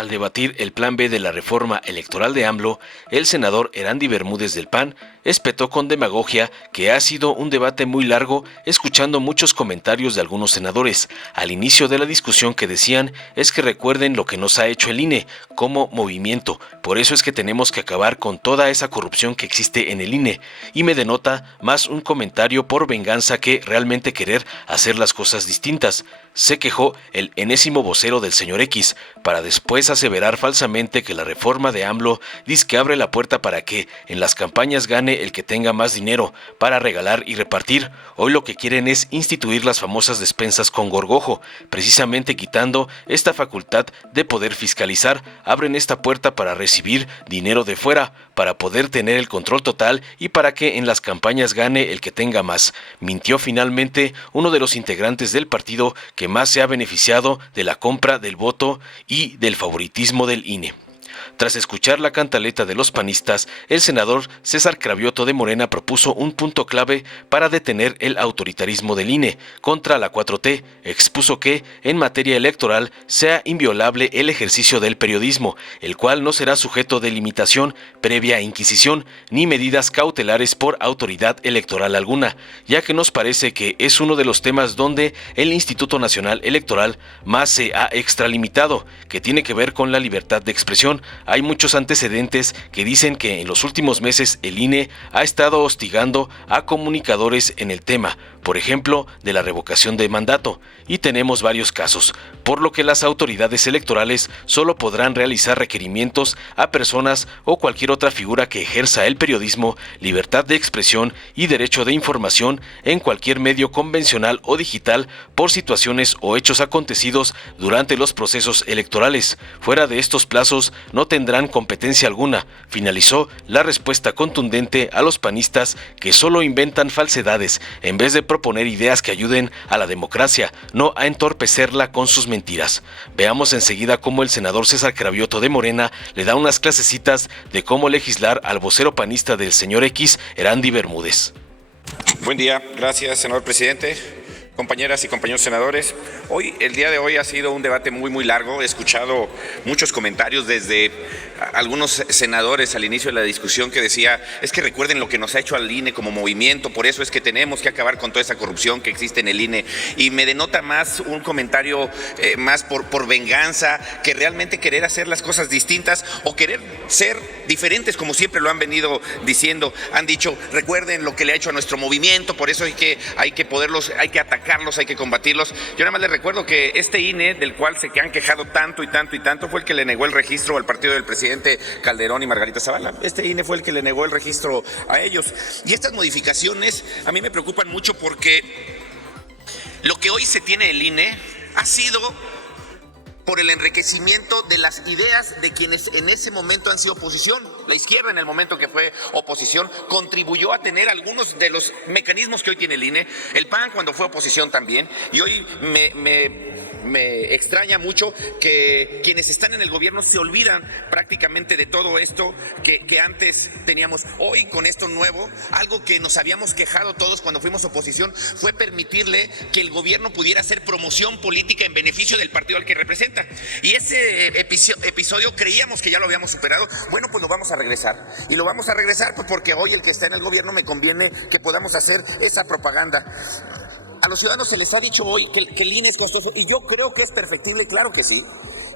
Al debatir el plan B de la reforma electoral de AMLO, el senador Erandy Bermúdez del PAN espetó con demagogia que ha sido un debate muy largo, escuchando muchos comentarios de algunos senadores al inicio de la discusión que decían es que recuerden lo que nos ha hecho el INE como movimiento, por eso es que tenemos que acabar con toda esa corrupción que existe en el INE, y me denota más un comentario por venganza que realmente querer hacer las cosas distintas. Se quejó el enésimo vocero del señor X, para después aseverar falsamente que la reforma de AMLO dice que abre la puerta para que en las campañas gane el que tenga más dinero para regalar y repartir. Hoy lo que quieren es instituir las famosas despensas con gorgojo, precisamente quitando esta facultad de poder fiscalizar, abren esta puerta para recibir dinero de fuera, para poder tener el control total y para que en las campañas gane el que tenga más. Mintió finalmente uno de los integrantes del partido que más se ha beneficiado de la compra del voto y del favoritismo del INE. Tras escuchar la cantaleta de los panistas, el senador César Cravioto de Morena propuso un punto clave para detener el autoritarismo del INE contra la 4T. Expuso que, en materia electoral, sea inviolable el ejercicio del periodismo, el cual no será sujeto de limitación, previa inquisición, ni medidas cautelares por autoridad electoral alguna, ya que nos parece que es uno de los temas donde el Instituto Nacional Electoral más se ha extralimitado, que tiene que ver con la libertad de expresión. Hay muchos antecedentes que dicen que en los últimos meses el INE ha estado hostigando a comunicadores en el tema, por ejemplo, de la revocación de mandato, y tenemos varios casos, por lo que las autoridades electorales solo podrán realizar requerimientos a personas o cualquier otra figura que ejerza el periodismo, libertad de expresión y derecho de información en cualquier medio convencional o digital por situaciones o hechos acontecidos durante los procesos electorales. Fuera de estos plazos no tendrán competencia alguna, finalizó la respuesta contundente a los panistas que solo inventan falsedades en vez de proponer ideas que ayuden a la democracia, no a entorpecerla con sus mentiras. Veamos enseguida cómo el senador César Cravioto de Morena le da unas clasecitas de cómo legislar al vocero panista del señor X, Erandy Bermúdez. Buen día, gracias, senador presidente. Compañeras y compañeros senadores, el día de hoy ha sido un debate muy largo. He escuchado muchos comentarios desde algunos senadores al inicio de la discusión que decía, es que recuerden lo que nos ha hecho al INE como movimiento, por eso es que tenemos que acabar con toda esa corrupción que existe en el INE, y me denota más un comentario más por venganza que realmente querer hacer las cosas distintas o querer ser diferentes como siempre lo han venido diciendo. Han dicho, recuerden lo que le ha hecho a nuestro movimiento, por eso hay que atacarlos, hay que combatirlos. Yo nada más les recuerdo que este INE, del cual se han quejado tanto, fue el que le negó el registro al partido del presidente Calderón y Margarita Zavala. Este INE fue el que le negó el registro a ellos. Y estas modificaciones a mí me preocupan mucho porque lo que hoy se tiene el INE ha sido por el enriquecimiento de las ideas de quienes en ese momento han sido oposición. La izquierda, en el momento que fue oposición, contribuyó a tener algunos de los mecanismos que hoy tiene el INE. El PAN cuando fue oposición también. Y hoy me extraña mucho que quienes están en el gobierno se olvidan prácticamente de todo esto que antes teníamos. Hoy, con esto nuevo, algo que nos habíamos quejado todos cuando fuimos oposición fue permitirle que el gobierno pudiera hacer promoción política en beneficio del partido al que representa. Y ese episodio creíamos que ya lo habíamos superado. Bueno, pues lo vamos a regresar. Y lo vamos a regresar pues porque hoy el que está en el gobierno me conviene que podamos hacer esa propaganda. A los ciudadanos se les ha dicho hoy que el INE es costoso, y yo creo que es perfectible, claro que sí.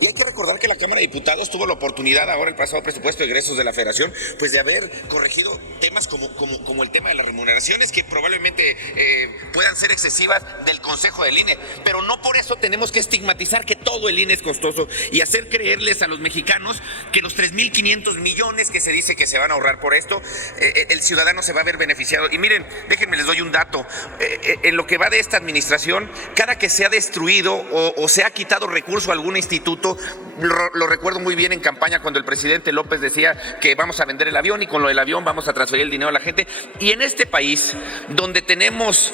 Y hay que recordar que la Cámara de Diputados tuvo la oportunidad, ahora el pasado presupuesto de egresos de la Federación, pues de haber corregido temas como el tema de las remuneraciones, que probablemente puedan ser excesivas del Consejo del INE. Pero no por eso tenemos que estigmatizar que todo el INE es costoso y hacer creerles a los mexicanos que los 3,500 millones que se dice que se van a ahorrar por esto, el ciudadano se va a ver beneficiado. Y miren, déjenme les doy un dato. En lo que va de esta administración, cada que se ha destruido o se ha quitado recurso a algún instituto, lo recuerdo muy bien en campaña cuando el presidente López decía que vamos a vender el avión y con lo del avión vamos a transferir el dinero a la gente. Y en este país, donde tenemos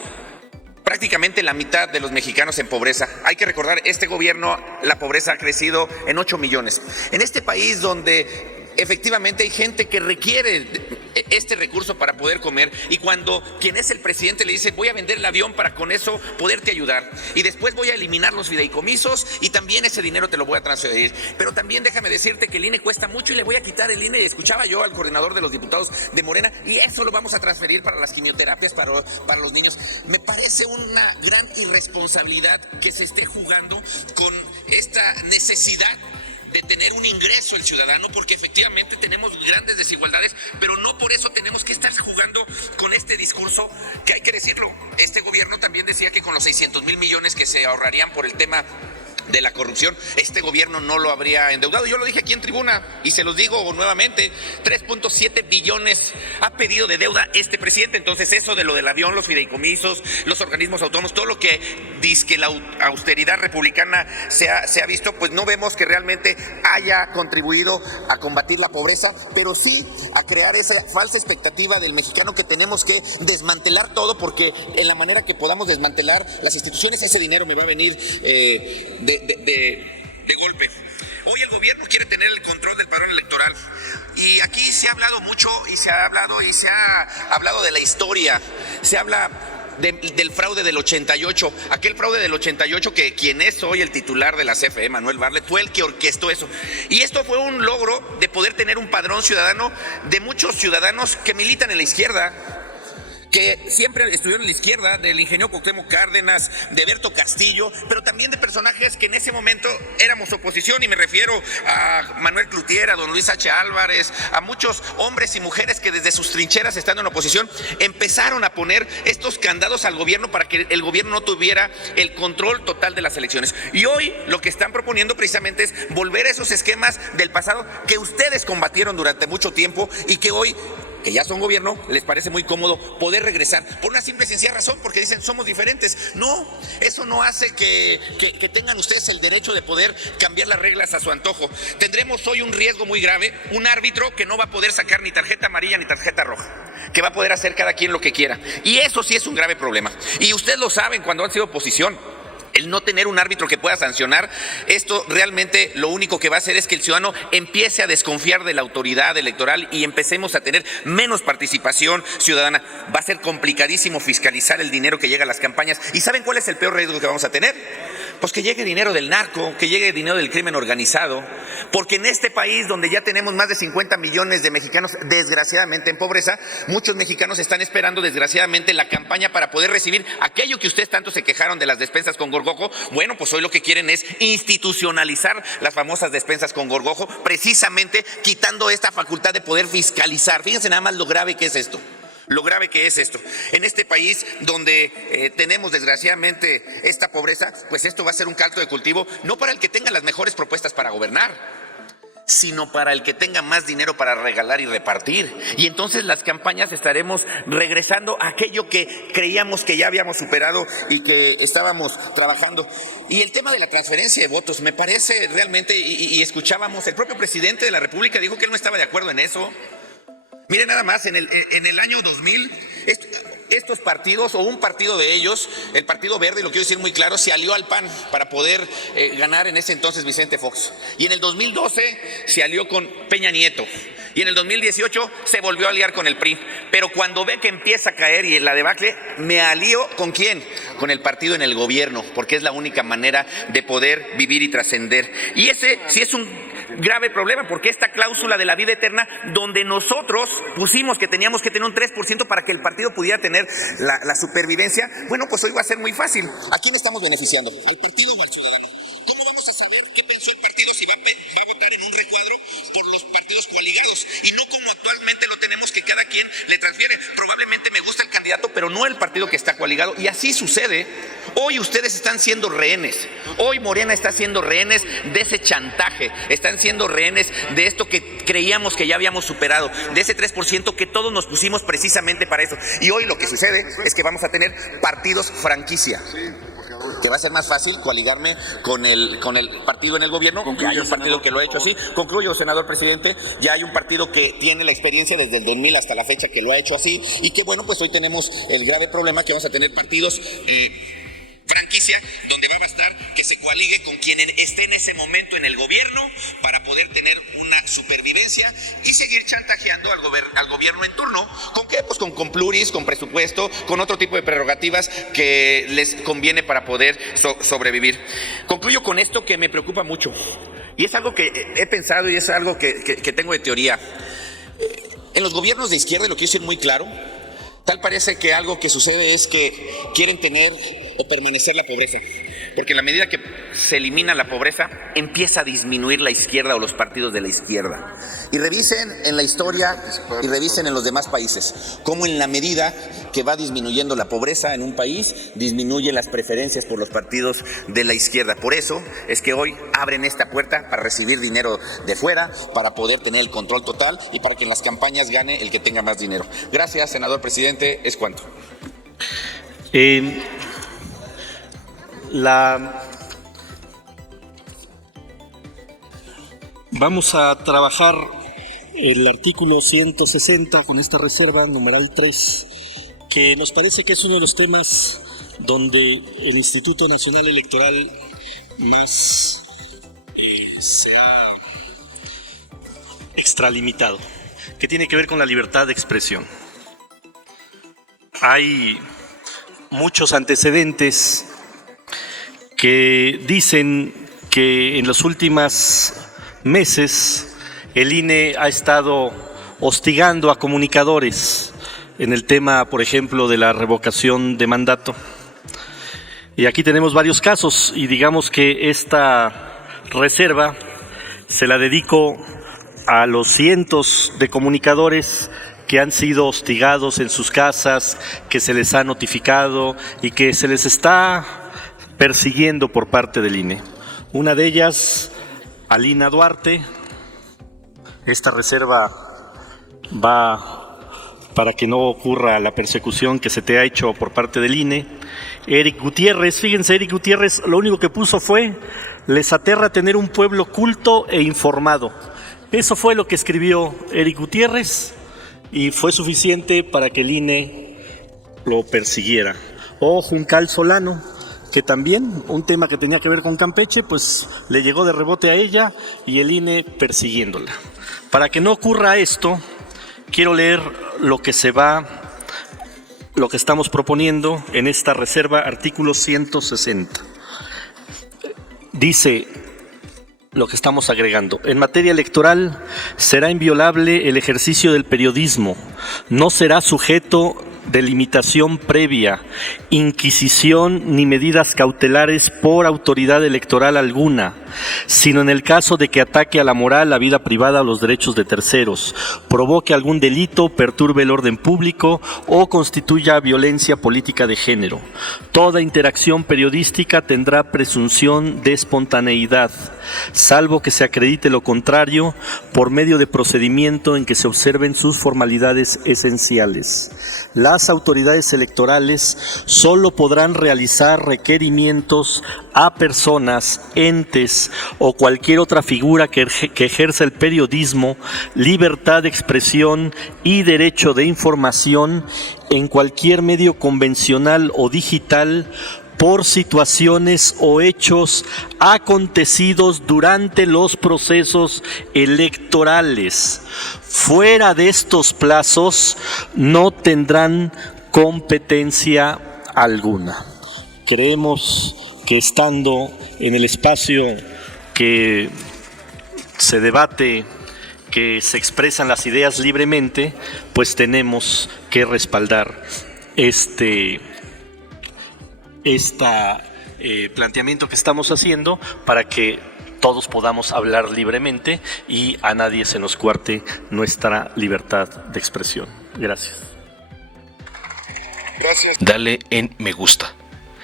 prácticamente la mitad de los mexicanos en pobreza, hay que recordar, este gobierno, la pobreza ha crecido en 8 millones. En este país donde efectivamente hay gente que requiere este recurso para poder comer, y cuando quien es el presidente le dice voy a vender el avión para con eso poderte ayudar, y después voy a eliminar los fideicomisos y también ese dinero te lo voy a transferir, pero también déjame decirte que el INE cuesta mucho y le voy a quitar el INE, y escuchaba yo al coordinador de los diputados de Morena, y eso lo vamos a transferir para las quimioterapias para los niños. Me parece una gran irresponsabilidad que se esté jugando con esta necesidad de tener un ingreso el ciudadano, porque efectivamente tenemos grandes desigualdades, pero no por eso tenemos que estar jugando con este discurso, que hay que decirlo, este gobierno también decía que con los 600,000 millones que se ahorrarían por el tema de la corrupción, este gobierno no lo habría endeudado. Yo lo dije aquí en tribuna y se los digo nuevamente, 3.7 billones ha pedido de deuda este presidente. Entonces eso de lo del avión, los fideicomisos, los organismos autónomos, todo lo que dice que la austeridad republicana se ha visto, pues no vemos que realmente haya contribuido a combatir la pobreza, pero sí a crear esa falsa expectativa del mexicano que tenemos que desmantelar todo, porque en la manera que podamos desmantelar las instituciones, ese dinero me va a venir de golpe. Hoy el gobierno quiere tener el control del padrón electoral, y aquí se ha hablado mucho y se ha hablado de la historia, se habla del fraude del 88, aquel fraude del 88 que quien es hoy el titular de la CFE, Manuel Bartlett, fue el que orquestó eso. Y esto fue un logro de poder tener un padrón ciudadano de muchos ciudadanos que militan en la izquierda, que siempre estuvieron en la izquierda, del ingeniero Cuauhtémoc Cárdenas, de Berto Castillo, pero también de personajes que en ese momento éramos oposición, y me refiero a Manuel Cloutier, a don Luis H. Álvarez, a muchos hombres y mujeres que desde sus trincheras, estando en oposición, empezaron a poner estos candados al gobierno para que el gobierno no tuviera el control total de las elecciones. Y hoy lo que están proponiendo precisamente es volver a esos esquemas del pasado que ustedes combatieron durante mucho tiempo, y que hoy, que ya son gobierno, les parece muy cómodo poder regresar por una simple y sencilla razón, porque dicen somos diferentes. No, eso no hace que tengan ustedes el derecho de poder cambiar las reglas a su antojo. Tendremos hoy un riesgo muy grave, un árbitro que no va a poder sacar ni tarjeta amarilla ni tarjeta roja, que va a poder hacer cada quien lo que quiera, y eso sí es un grave problema, y ustedes lo saben cuando han sido oposición. El no tener un árbitro que pueda sancionar, esto realmente lo único que va a hacer es que el ciudadano empiece a desconfiar de la autoridad electoral y empecemos a tener menos participación ciudadana. Va a ser complicadísimo fiscalizar el dinero que llega a las campañas. ¿Y saben cuál es el peor riesgo que vamos a tener? Pues que llegue dinero del narco, que llegue dinero del crimen organizado, porque en este país donde ya tenemos más de 50 millones de mexicanos desgraciadamente en pobreza, muchos mexicanos están esperando desgraciadamente la campaña para poder recibir aquello que ustedes tanto se quejaron de las despensas con gorgojo. Bueno, pues hoy lo que quieren es institucionalizar las famosas despensas con gorgojo, precisamente quitando esta facultad de poder fiscalizar. Fíjense nada más lo grave que es esto. Lo grave que es esto. En este país donde tenemos desgraciadamente esta pobreza, pues esto va a ser un caldo de cultivo, no para el que tenga las mejores propuestas para gobernar, sino para el que tenga más dinero para regalar y repartir. Y entonces las campañas estaremos regresando a aquello que creíamos que ya habíamos superado y que estábamos trabajando. Y el tema de la transferencia de votos, me parece realmente, y escuchábamos, el propio presidente de la República dijo que él no estaba de acuerdo en eso. Miren nada más, en el año 2000, estos partidos, o un partido de ellos, el Partido Verde, y lo quiero decir muy claro, se alió al PAN para poder ganar en ese entonces Vicente Fox. Y en el 2012 se alió con Peña Nieto. Y en el 2018 se volvió a aliar con el PRI. Pero cuando ve que empieza a caer y en la debacle, me alío ¿con quién? Con el partido en el gobierno, porque es la única manera de poder vivir y trascender. Y ese sí es un grave problema, porque esta cláusula de la vida eterna, donde nosotros pusimos que teníamos que tener un 3% para que el partido pudiera tener la supervivencia, bueno, pues hoy va a ser muy fácil. ¿A quién estamos beneficiando? ¿Al partido o al ciudadano? ¿Cómo vamos a saber qué pensó el partido si va a votar en un recuadro por los partidos coaligados? Y no como actualmente lo tenemos, que cada quien le transfiere. Probablemente me gusta el candidato, pero no el partido que está coaligado. Y así sucede. Hoy ustedes están siendo rehenes. Hoy Morena está siendo rehenes de ese chantaje. Están siendo rehenes de esto que creíamos que ya habíamos superado, de ese 3% que todos nos pusimos precisamente para eso. Y hoy lo que sucede es que vamos a tener partidos franquicia, que va a ser más fácil coaligarme con el partido en el gobierno. Ya hay un partido que lo ha hecho así. Concluyo, senador presidente. Ya hay un partido que tiene la experiencia desde el 2000 hasta la fecha que lo ha hecho así, y que bueno, pues hoy tenemos el grave problema que vamos a tener partidos franquicia, donde va a bastar que se coaligue con quien esté en ese momento en el gobierno para poder tener una supervivencia y seguir chantajeando al gobierno en turno. ¿Con qué? Pues con pluris, con presupuesto, con otro tipo de prerrogativas que les conviene para poder sobrevivir. Concluyo con esto que me preocupa mucho. Y es algo que he pensado y es algo que tengo de teoría. En los gobiernos de izquierda, lo quiero decir muy claro, tal parece que algo que sucede es que quieren tener o permanecer la pobreza. Porque en la medida que se elimina la pobreza, empieza a disminuir la izquierda o los partidos de la izquierda. Y revisen en la historia y revisen en los demás países cómo en la medida que va disminuyendo la pobreza en un país, disminuyen las preferencias por los partidos de la izquierda. Por eso es que hoy abren esta puerta para recibir dinero de fuera, para poder tener el control total y para que en las campañas gane el que tenga más dinero. Gracias, senador presidente. Es cuanto. Vamos a trabajar el artículo 160 con esta reserva, numeral 3, que nos parece que es uno de los temas donde el Instituto Nacional Electoral más se ha extralimitado, que tiene que ver con la libertad de expresión. Hay muchos antecedentes que dicen que en los últimos meses el INE ha estado hostigando a comunicadores en el tema, por ejemplo, de la revocación de mandato. Y aquí tenemos varios casos y digamos que esta reserva se la dedico a los cientos de comunicadores que han sido hostigados en sus casas, que se les ha notificado y que se les está persiguiendo por parte del INE. Una de ellas, Alina Duarte. Esta reserva va para que no ocurra la persecución que se te ha hecho por parte del INE. Eric Gutiérrez, fíjense, Eric Gutiérrez lo único que puso fue: les aterra tener un pueblo culto e informado. Eso fue lo que escribió Eric Gutiérrez y fue suficiente para que el INE lo persiguiera. O Juncal Solano, que también un tema que tenía que ver con Campeche, pues le llegó de rebote a ella y el INE persiguiéndola. Para que no ocurra esto, quiero leer lo que estamos proponiendo en esta reserva, artículo 160. Dice lo que estamos agregando: en materia electoral será inviolable el ejercicio del periodismo, no será sujeto de limitación previa, inquisición ni medidas cautelares por autoridad electoral alguna, sino en el caso de que ataque a la moral, la vida privada o los derechos de terceros, provoque algún delito, perturbe el orden público o constituya violencia política de género. Toda interacción periodística tendrá presunción de espontaneidad, salvo que se acredite lo contrario por medio de procedimiento en que se observen sus formalidades esenciales. Las autoridades electorales solo podrán realizar requerimientos a personas, entes o cualquier otra figura que ejerza el periodismo, libertad de expresión y derecho de información en cualquier medio convencional o digital por situaciones o hechos acontecidos durante los procesos electorales. Fuera de estos plazos no tendrán competencia alguna. Creemos que estando en el espacio que se debate, que se expresan las ideas libremente, pues tenemos que respaldar este planteamiento que estamos haciendo para que todos podamos hablar libremente y a nadie se nos coarte nuestra libertad de expresión. Gracias. Dale en me gusta,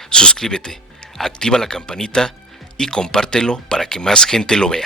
suscríbete, activa la campanita y compártelo para que más gente lo vea.